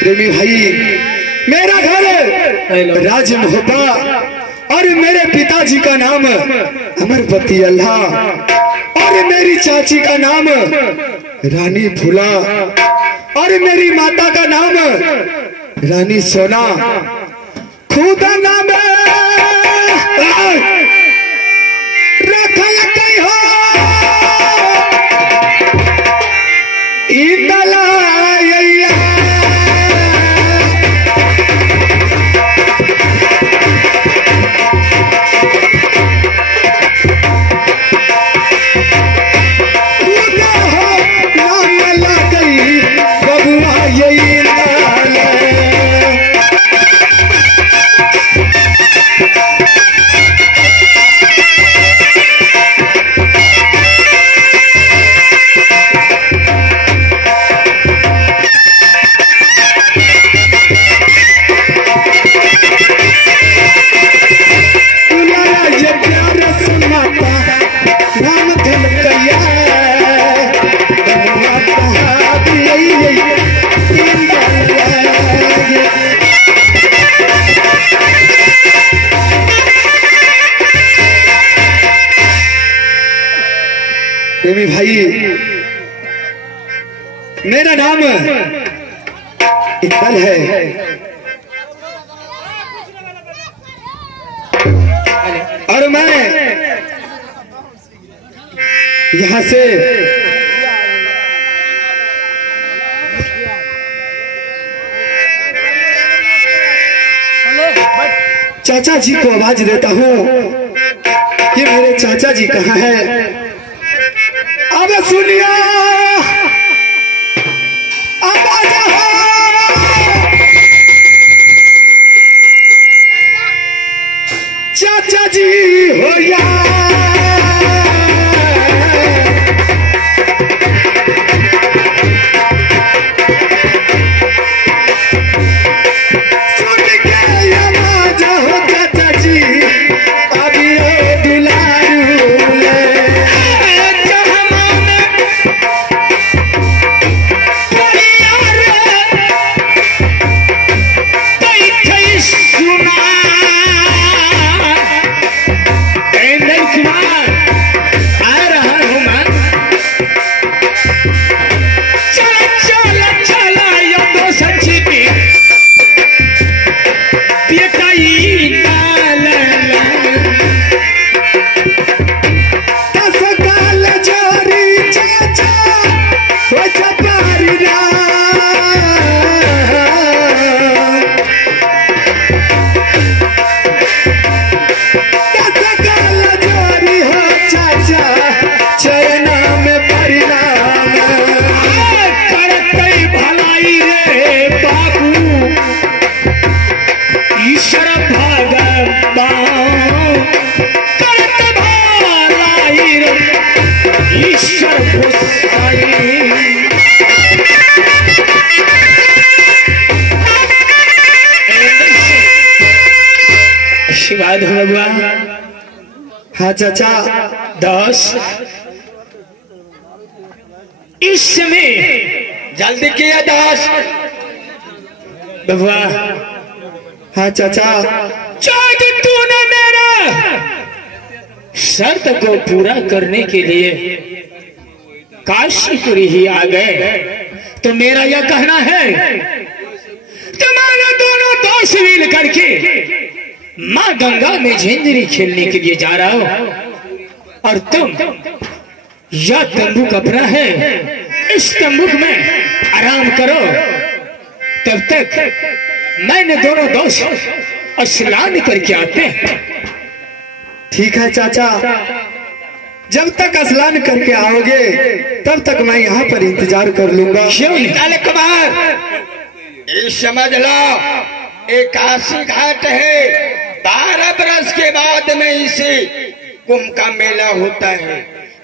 प्रेमी भाई, मेरा घर राज होता और मेरे पिताजी का नाम अमरपति अल्लाह और मेरी चाची का नाम रानी फूला और मेरी माता का नाम रानी सोना। खुदा नाम रखल कहो इतला प्रेमी भाई, मेरा नाम इकबाल है और मैं यहाँ से चाचा जी को आवाज देता हूँ कि मेरे चाचा जी कहाँ हैं। अब सुनिए चाचा जी हो या आशीर्वाद हो बबुआ। हाँ चाचा। दास इस समय जल्दी किया दास। बबुआ। हाँ चाचा। चाहे तूने मेरा शर्त को पूरा करने के लिए काशीपुरी ही आ गए तो मेरा यह कहना है तुम्हारे दोनों दोस्त मिल करके माँ गंगा में झिंझरी खेलने के लिए जा रहा हो और तुम यह तंबूक अपना है, इस तंबूक में आराम करो। तब तक मैंने दोनों दोस्त स्नान करके आते हैं। ठीक है चाचा, जब तक स्नान करके आओगे तब तक मैं यहाँ पर इंतजार कर लूंगा। चल कुमार, ये समझ लो एक काशी घाट है, 12 बरस के बाद में इसे कुंभ का मेला होता है।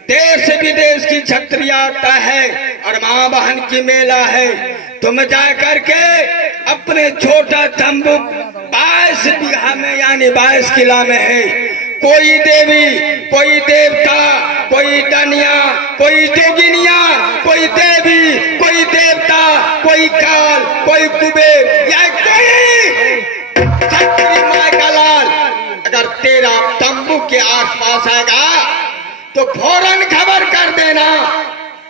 देश विदेश की छत्री आता है और माँ बहन की मेला है। तुम जा करके अपने छोटा तंबू 22 बीघा में यानी 22 किला में है। कोई देवी, कोई देवता, कोई दनिया, कोई जोगिनिया, कोई देवी, कोई देवता, कोई काल, कोई कुबेर या कोई छत्री माँ का लाल अगर तेरा तंबू के आसपास आएगा तो फौरन खबर कर देना,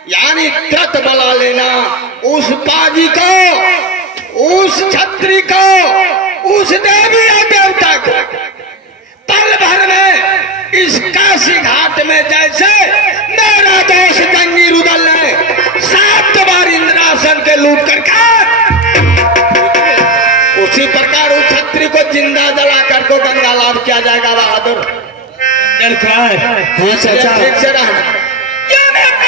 यानी तुरंत बुला लेना उस बाजी को, उस छत्री को, उस देवी या देवता को। पल भर में इस काशी घाट में जैसे मेरा दोस्त जंगी रुदल ने 7 बार इंद्रासन के लूट करके, उसी प्रकार उस छत्री को जिंदा जला कर को गंगा लाभ किया जाएगा। बहादुर हाँ चाचा। ठीक से रहना।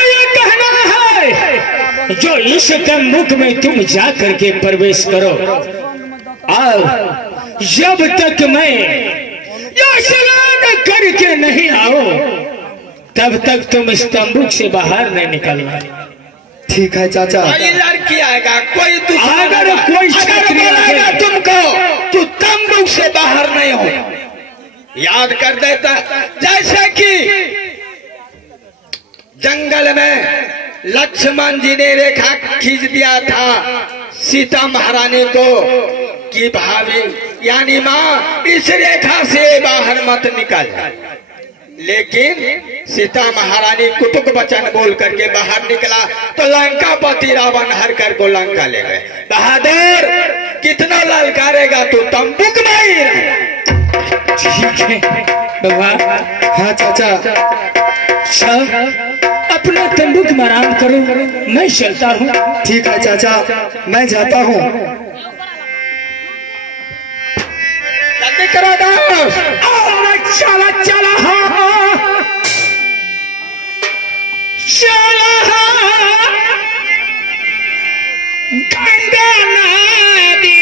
ये कहना है जो इस तंबूक में तुम जा करके प्रवेश करो और जब तक मैं यह स्नान करके नहीं आओ तब तक तुम इस तंबूक से बाहर नहीं निकलना। ठीक है चाचा। कोई लड़की आएगा, कोई अगर कोई छत्री आएगा तुमको तो तंबूक से बाहर नहीं हो। याद कर देता जैसे कि जंगल में लक्ष्मण जी ने रेखा खींच दिया था सीता महारानी को कि भाभी यानी माँ इस रेखा से बाहर मत निकल, लेकिन सीता महारानी कुटुक वचन बोल करके बाहर निकला तो लंका पति रावण हर कर को लंका ले गए। बहादुर कितना ललकारेगा तू तंबूक में ही रहे। ठीक है बाबा। हाँ चाचा। अपना तंबूक में आराम करो, मैं चलता हूँ। ठीक है चाचा, मैं जाता हूँ। जल्दी करो दोस्त। चला चला चला गंगा नदी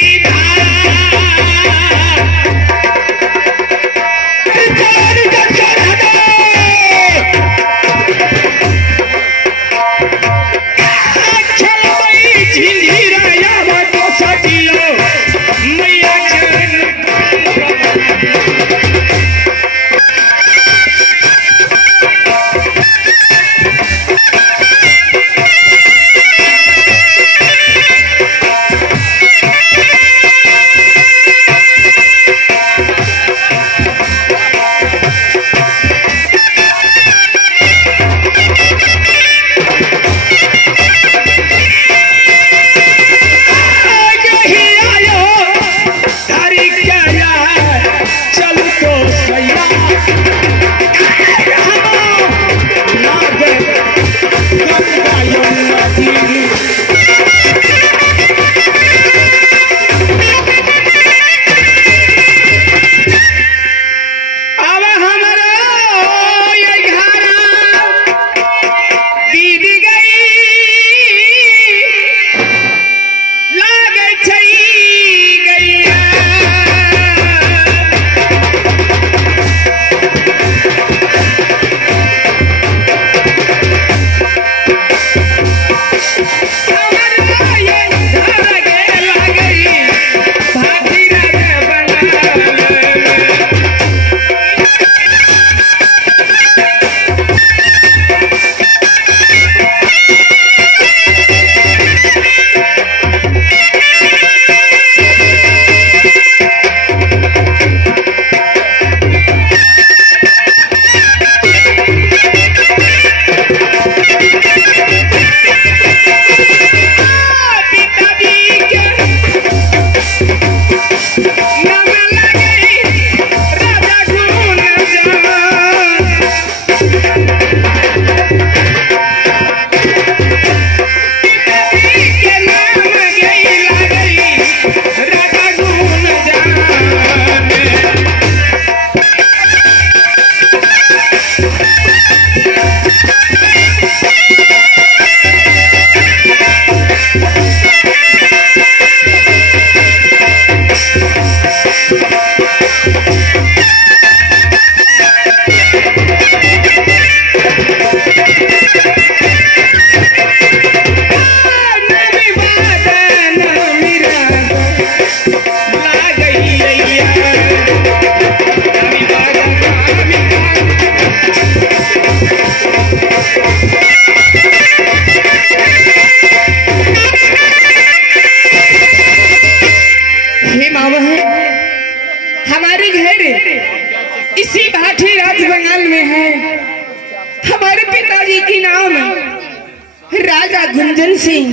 राजा गुंजन सिंह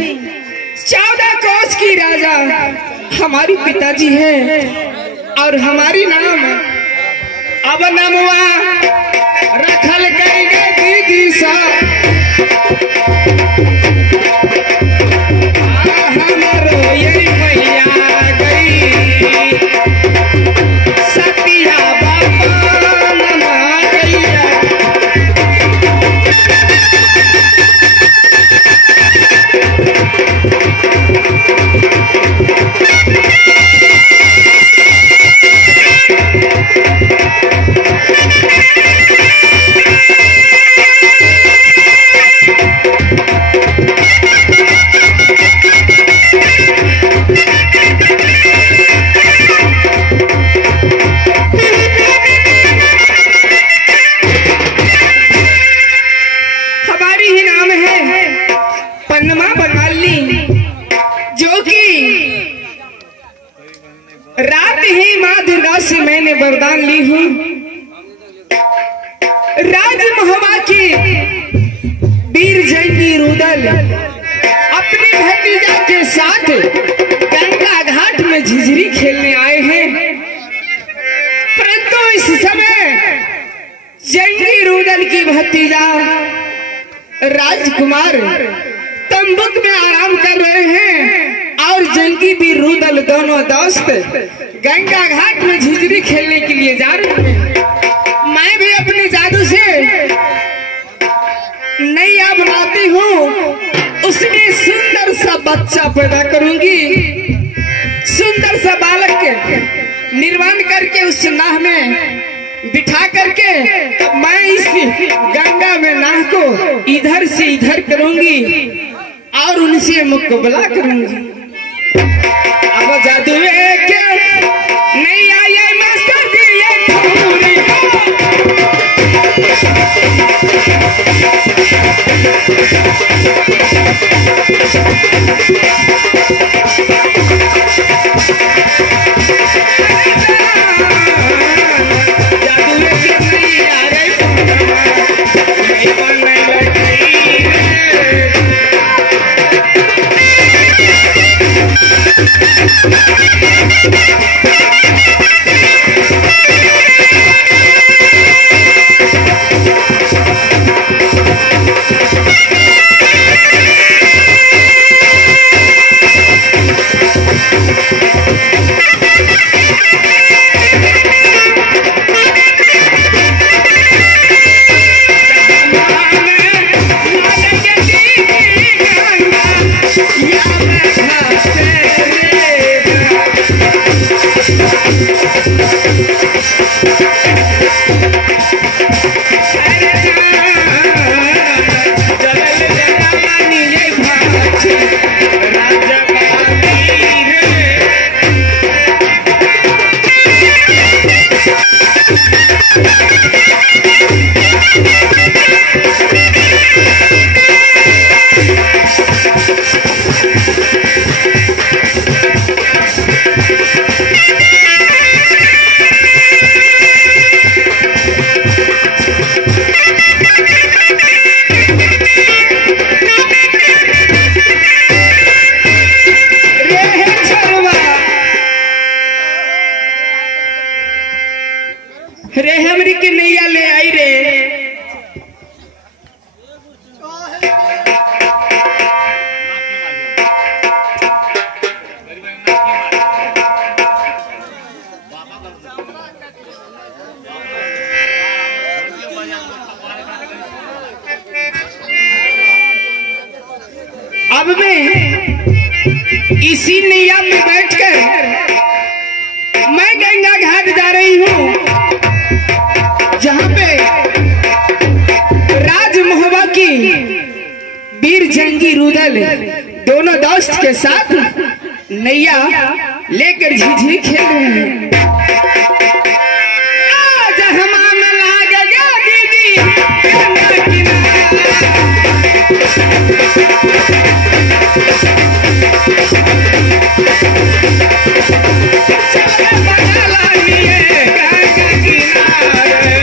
14 कोस की राजा हमारी पिताजी है और हमारी नाम अब नमवा रखल गई दीदी सा हमारो यही मैया गई सतिया बाबा नमा गैया रात ही माँ दुर्गा से मैंने वरदान ली हूँ। राज महोबा की वीर जंगी रुदल अपने भतीजा के साथ गंगा घाट में झिझरी खेलने आए हैं, परंतु इस समय जंगी रुदल की भतीजा राजकुमार तंबूक में आराम कर रहे हैं और जंगी भी रुदल दोनों दोस्त गंगा घाट में झिझरी खेलने के लिए जा रहे हैं। मैं भी अपने जादू से नैया बनाती हूँ, उसमें सुंदर सा बच्चा पैदा करूंगी, सुंदर सा बालक के निर्माण करके उस नाव में बिठा करके मैं इस गंगा में नाव को इधर से इधर करूंगी और उनसे मुकाबला करूंगी। अब जादू के नहीं आए मास्टर जी ये पूरी रे हमरी के नैया ले आई रे। अब मैं इसी नैया में बैठकर रही हूँ जहाँ पे राज महोबा की वीर जंगी रुदल दोनों दोस्त के साथ नैया लेकर झिझरी खेल रहे हैं। आज हमाम लाग गया दीदी गंगा किनारे। चल बना लानिए गंगा किनारे।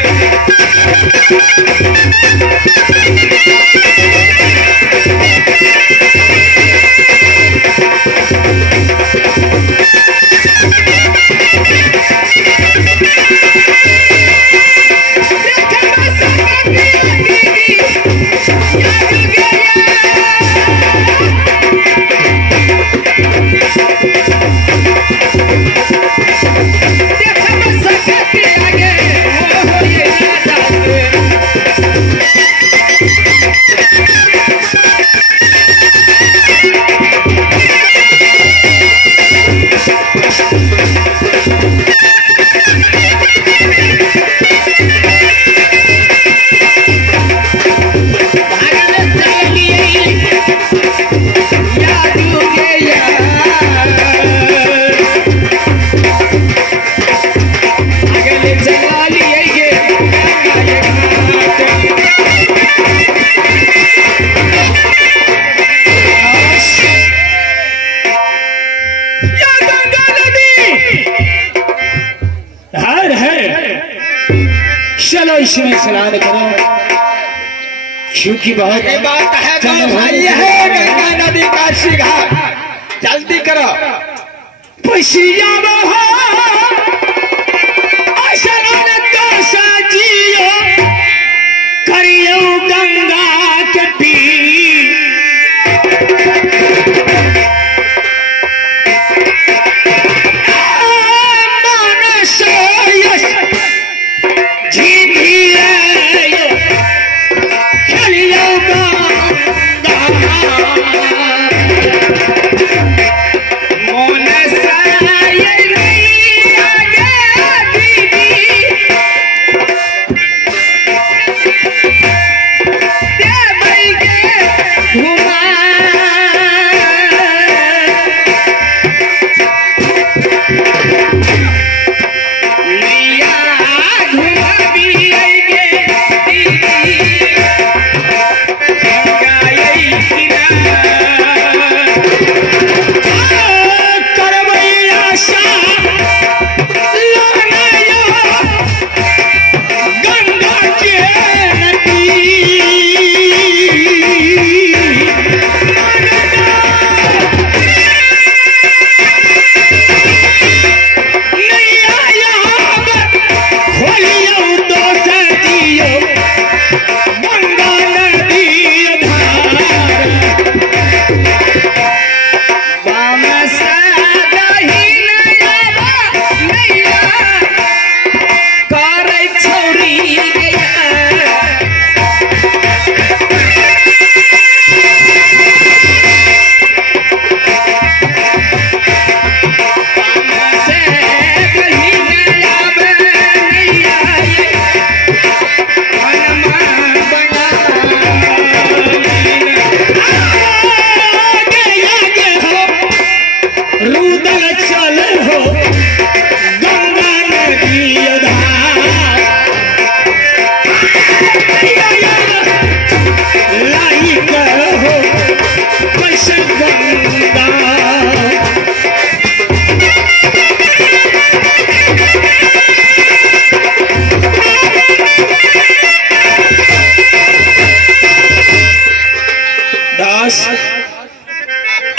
चलो इसमें स्नान करो, क्योंकि बहुत ये बात है तो भाई है गंगा नदी काशी घाट, जल्दी करो। पसिया जियो करियो गंगा के पीर।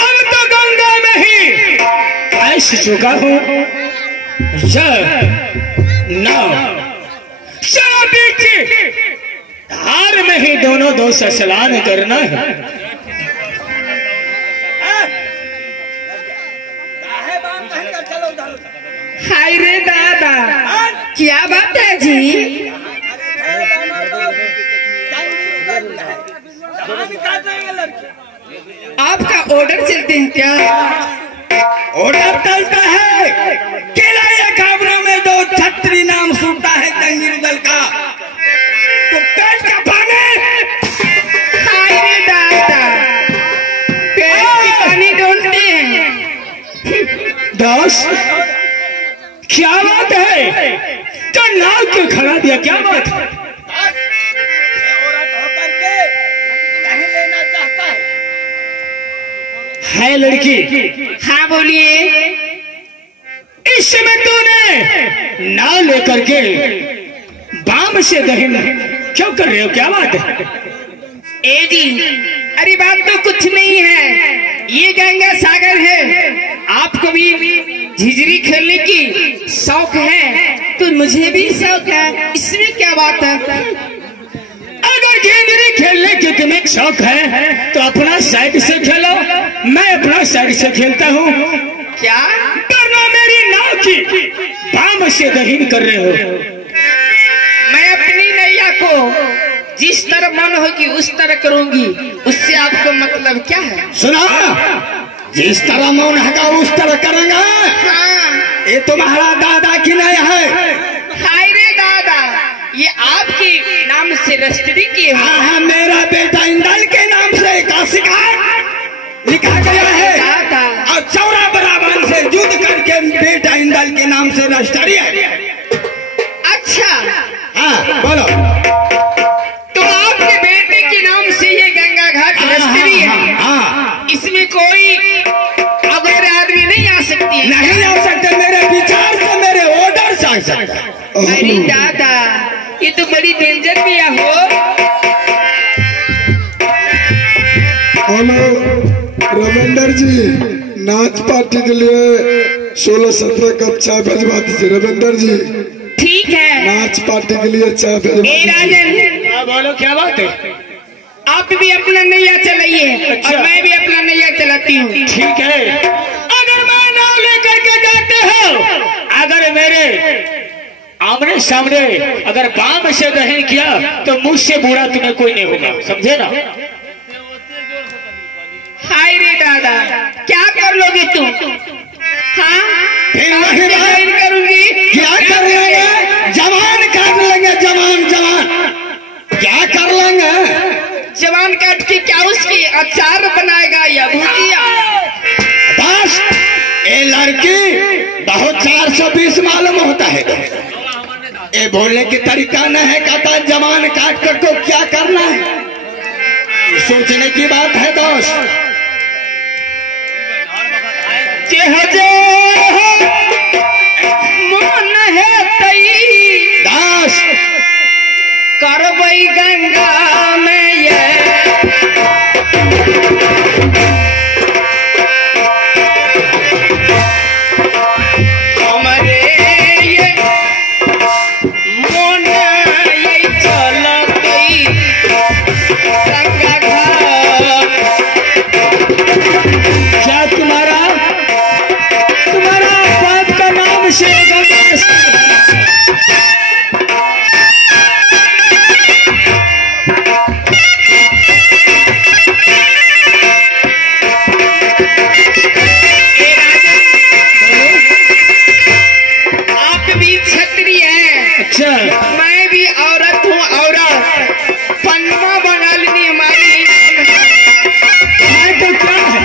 अब तो गंगा में ही ऐश चुका हूँ, धार में ही दोनों दोस्त स्नान करना है। हाय रे दादा, क्या बात है जी? आपका ऑर्डर चलते हैं क्या? ऑर्डर चलता है, किला या खबरों में दो छत्र क्या बात है? तो नाव क्यों खड़ा दिया, क्या बात है? ये औरत होकर के नहीं लेना चाहता है लड़की? हाँ बोलिए। इस समय तूने नाव लेकर के बाम से दहिन क्यों कर रहे हो, क्या बात है? ए जी, अरे बात तो कुछ नहीं है, ये गंगा सागर है। आपको भी झिझरी खेलने की शौक है तो मुझे भी शौक है, इसमें क्या बात है? अगर झिझरी खेलने की तुम्हें शौक है तो अपना साइड से खेलो, मैं अपना साइड से खेलता हूँ। क्या? वरना मेरी नाव की बाम से दहिन कर रहे हो। मैं अपनी नैया को जिस तरह मन होगी उस तरह करूंगी, उससे आपको मतलब क्या है? सुना, जिस तरह मन होगा उस तरह करेंगे। हाँ। ये तुम्हारा दादा की नहीं है। हाय रे दादा, ये आपके नाम से रजिस्ट्री किए हुए। हाँ, मेरा बेटा इंदल के नाम से काशी घाट लिखा गया है दादा। और चौरा बराबर से युद्ध करके बेटा इंदल के नाम से रजिस्ट्री है। अच्छा, हाँ बोलो। तो आपके बेटे के नाम से ये गंगा घाट रजिस्ट्री है। हाँ, इसमें कोई अगर आदमी नहीं आ सकती है? नहीं आ सकते, मेरे विचार से मेरे ऑर्डर से आ सकता है। अरे दादा, ये तो बड़ी डेंजर भी हो। हेलो रविंदर जी, नाच पार्टी के लिए 16-17 कप चाय भिजवा दीजिए। रविंदर जी, ठीक है। नाच पार्टी के लिए चाय भिजवा ए दीजिए। राजन, बोलो क्या बात है? आप भी अपना नैया चलाइए अच्छा। और मैं भी अपना नैया चलाती हूँ। ठीक है। अगर मैं नाव लेकर के जाते हो, अगर मेरे आमने सामने अगर बाम से दहन किया तो मुझसे बुरा तुम्हें कोई नहीं होगा, समझे ना? हाय रे दादा, क्या कर लोगे तुम? हाँ, फिर वही बात। डिजाइन करूंगी। क्या कर लेंगे? जवान काट लेंगे, जवान क्या कर लेंगे? जवान काट के क्या उसकी अचार बनाएगा या भुजिया? बस ये लड़की बहुत 420 मालूम होता है। ये बोलने की तरीका न है, कहता जवान काट कर तो क्या करना है, सोचने की बात है दोस्त। मन है तई दास करबई गंगा में ये हमरे ये मन ये चलतई गंगा घाट। क्या तुम्हारा बाप का नाम से गंगा आप भी क्षत्रिय हैं, अच्छा, मैं भी औरत हूँ। औरत पन्मा बंगालिनी हमारी मैं तो क्या है?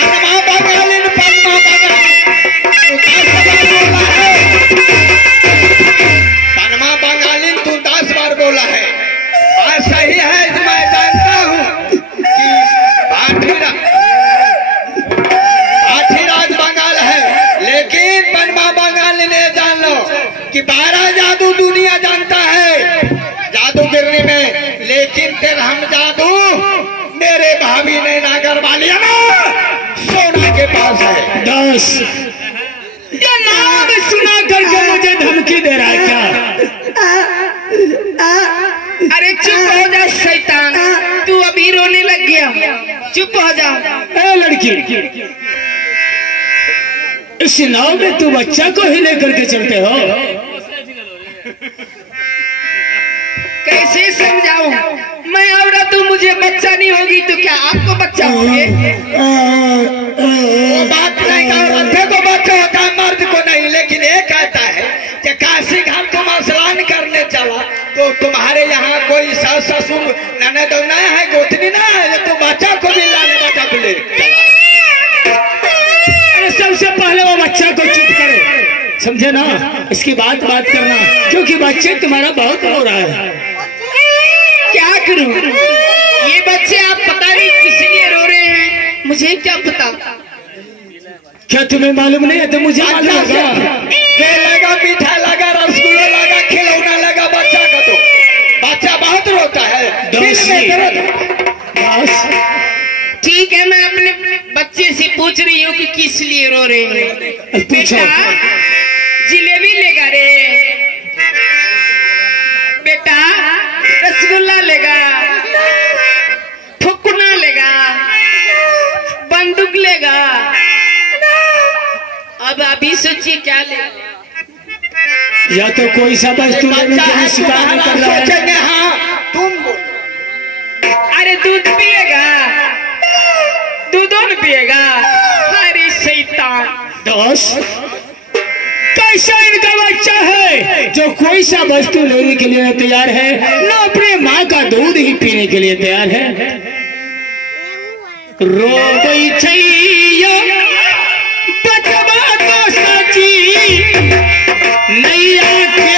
पनमा बंगालिन पनमा बंगालिन तू 10 बार बोला है। बात सही है, मैं जानता हूँ कि भाटीराज बंगाल है, लेकिन पनमा बंगालिन ये जान लो कि 12 जादू दुनिया जानता है जादूगिरी में, लेकिन फिर हम जादू मेरे भाभी ने नागर वालिया सोना के पास है। दास, ये नाम सुना करके मुझे धमकी दे रहा है क्या? अरे चुप हो जा शैतान, तू अभी रोने लग गया, चुप हो जा। ए लड़की, इस नाव में तू बच्चा को ही लेकर के चलते हो? कैसे समझाऊं? मैं औरत हूँ, मुझे बच्चा नहीं होगी तो क्या आपको बच्चा होंगे? वो बात नहीं कह रहे को बच्चा होता है, मर्द को नहीं। लेकिन ये कहता है कि काशी घाट तुम स्नान करने चला तो तुम्हारे यहाँ कोई सास ससुर ननद नहीं है, गोतनी नहीं है, तो बच्चा को भी लाने बच्चा को ले चला। अरे सबसे पहले वो बच्चा को चुप समझे ना, इसकी बात करना, क्योंकि बच्चे तुम्हारा बहुत हो रहा है। क्या करूं? ये बच्चे आप पता नहीं किस लिए रो रहे हैं, मुझे क्या पता। क्या तुम्हें मालूम नहीं है? तो मुझे मालूम होगा। लगा, मीठा लगा, रसगुल्ला लगा, खिलौना लगा बच्चा का, तो बच्चा बहुत रोता है। ठीक है, मैं अपने बच्चे से पूछ रही हूँ कि किस लिए रो रहे हैं। बेटा जिलेबी लेगा रे, बेटा रसगुल्ला लेगा, ठुकना लेगा, बंदूक लेगा, अब अभी सोचिए क्या लेगा। या तो कोई सा वस्तु लेने के लिए शिकार नहीं कर रहा है। हाँ तुम बोलो। अरे दूध पिएगा, दूध पिएगा, अरे शैतान। दोस्त, कैसा इनका बच्चा है जो कोई सा वस्तु लेने के लिए तैयार है, न अपने माँ का दूध ही पीने के लिए तैयार है। रो गई छैया बचवा तो सची नैया के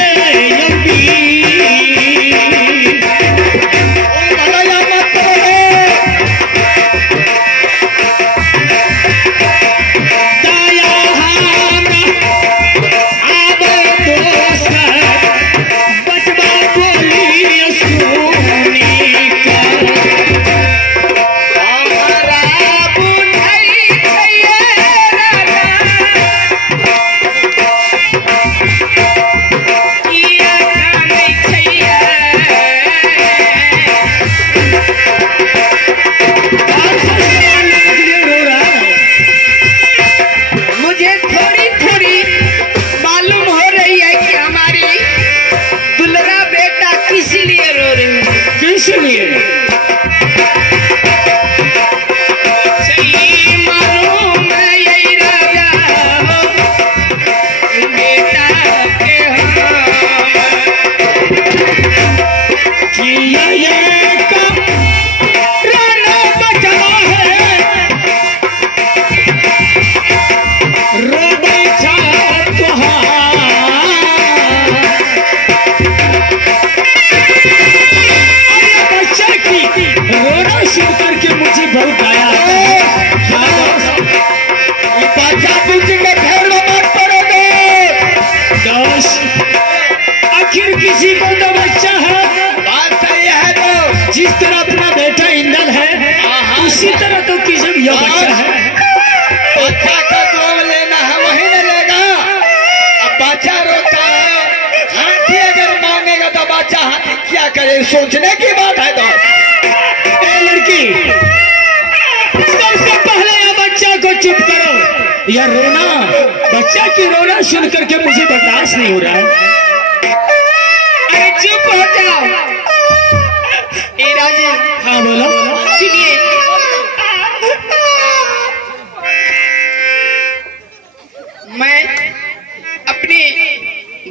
किसी को तो बच्चा है। बात सही है, तो जिस तरह अपना बेटा इंदल है उसी तरह तो किसी यह बच्चा है। बच्चा का जो लेना है वही न लेगा। अब बच्चा रोता है, हाथी अगर मांगेगा तो बच्चा हाथी क्या करे, सोचने की बात है। तो लड़की, सबसे पहले यह बच्चा को चुप करो। यह रोना, बच्चा की रोना सुन करके मुझे बर्दाश्त नहीं हो रहा है। अरे चुप हो जाओ। ए राजे, हाँ बोलो। सुनिए, मैं अपने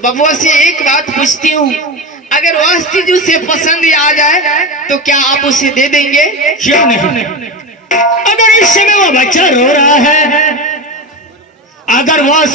बबुआ से एक बात पूछती हूँ, अगर वह चीज उसे पसंद आ जाए तो क्या आप उसे दे देंगे? क्यों नहीं? अगर इस समय वह बच्चा रो रहा है, अगर वह